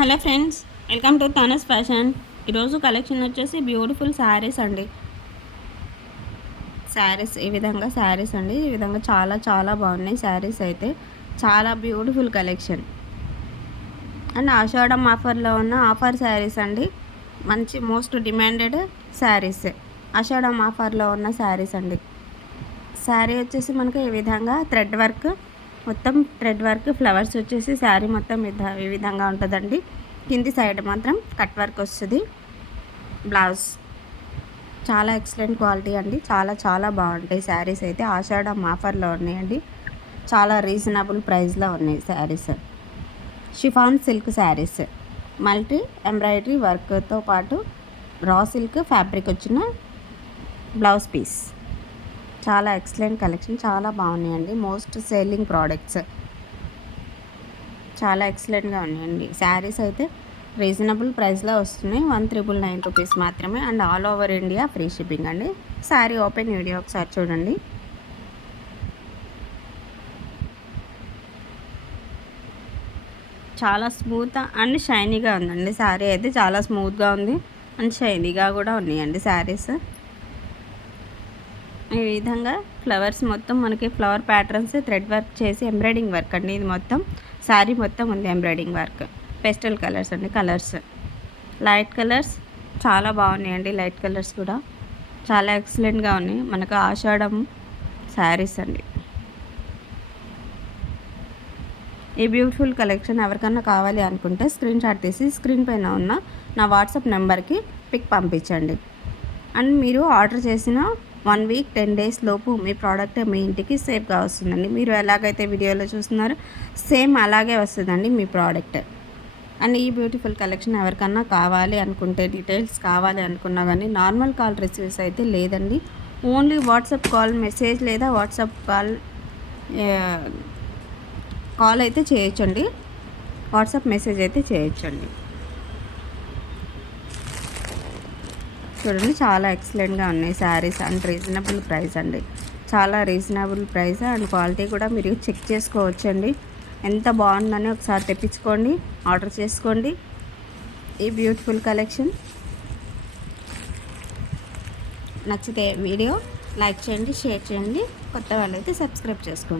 Hello friends, welcome to తానస్ fashion. ఈరోజు collection వచ్చేసి బ్యూటిఫుల్ శారీస్ అండి. శారీస్ ఈ విధంగా చాలా చాలా బాగున్నాయి. శారీస్ అయితే చాలా బ్యూటిఫుల్ కలెక్షన్ అండ్ ఆషాఢం ఆఫర్లో ఉన్న ఆఫర్ శారీస్ అండి. మంచి మోస్ట్ డిమాండెడ్ శారీస్ ఆషాఢం ఆఫర్లో ఉన్న శారీస్ అండి. శారీ వచ్చేసి మనకు ఈ విధంగా మొత్తం థ్రెడ్ వర్క్ ఫ్లవర్స్ వచ్చేసి శారీ మొత్తం ఈ విధంగా ఉంటుందండి. కింది సైడ్ మాత్రం కట్ వర్క్ వస్తుంది. బ్లౌజ్ చాలా ఎక్సలెంట్ క్వాలిటీ అండి. చాలా చాలా బాగుంటాయి శారీస్ అయితే. ఆషాఢం ఆఫర్లో ఉన్నాయండి. చాలా రీజనబుల్ ప్రైస్లో ఉన్నాయి saris. Chiffon silk saris multi embroidery వర్క్తో పాటు రా సిల్క్ ఫ్యాబ్రిక్ వచ్చిన బ్లౌజ్ పీస్. చాలా ఎక్సలెంట్ కలెక్షన్, చాలా బాగున్నాయండి. మోస్ట్ సేలింగ్ ప్రోడక్ట్స్ చాలా ఎక్సలెంట్గా ఉన్నాయండి. శారీస్ అయితే రీజనబుల్ ప్రైస్లో వస్తున్నాయి. 1399 రూపీస్ మాత్రమే and all over India free shipping అండి. శారీ ఓపెన్ వీడియో ఒకసారి చూడండి. చాలా స్మూత్ అండ్ షైనీగా ఉందండి. శారీ అయితే చాలా స్మూత్గా ఉంది అండ్ షైనీగా కూడా ఉన్నాయండి శారీస్. ఈ విధంగా ఫ్లవర్స్ మొత్తం మనకి ఫ్లవర్ ప్యాటర్న్స్ థ్రెడ్ వర్క్ చేసి ఎంబ్రాయిడింగ్ వర్క్ అండి. ఇది మొత్తం శారీ మొత్తం ఉంది ఎంబ్రాయిడింగ్ వర్క్. పెస్టల్ కలర్స్ అండి. కలర్స్ లైట్ కలర్స్ చాలా బాగున్నాయండి. లైట్ కలర్స్ కూడా చాలా ఎక్సలెంట్గా ఉన్నాయి. మనకు ఆషాఢం శారీస్ అండి. ఈ బ్యూటిఫుల్ కలెక్షన్ ఎవరికన్నా కావాలి అనుకుంటే స్క్రీన్ షాట్ తీసి స్క్రీన్ పైన ఉన్న నా వాట్సాప్ నెంబర్కి పిక్ పంపించండి. అండ్ మీరు ఆర్డర్ చేసిన 1 వీక్ 10 డేస్ లోపు మీ ప్రోడక్ట్ మీ ఇంటికి సేఫ్గా వస్తుందండి. మీరు ఎలాగైతే వీడియోలో చూస్తున్నారో సేమ్ అలాగే వస్తుందండి మీ ప్రోడక్ట్. అండ్ ఈ బ్యూటిఫుల్ కలెక్షన్ ఎవరికన్నా కావాలి అనుకుంటే, డీటెయిల్స్ కావాలి అనుకున్నా కానీ నార్మల్ కాల్ రిసీవ్స్ అయితే లేదండి. ఓన్లీ వాట్సాప్ కాల్ మెసేజ్ లేదా వాట్సాప్ కాల్ అయితే చేయొచ్చండి. వాట్సాప్ మెసేజ్ అయితే చేయొచ్చండి. చూడండి చాలా ఎక్సలెంట్గా ఉన్నాయి శారీస్ అండ్ రీజనబుల్ ప్రైస్ అండి. చాలా రీజనబుల్ ప్రైస్ అండ్ క్వాలిటీ కూడా మీరు చెక్ చేసుకోవచ్చండి. ఎంత బాగుందని ఒకసారి తెప్పించుకోండి, ఆర్డర్ చేసుకోండి. ఈ బ్యూటిఫుల్ కలెక్షన్ నచ్చితే వీడియో లైక్ చేయండి, షేర్ చేయండి. కొత్త వాళ్ళైతే సబ్స్క్రైబ్ చేసుకోండి.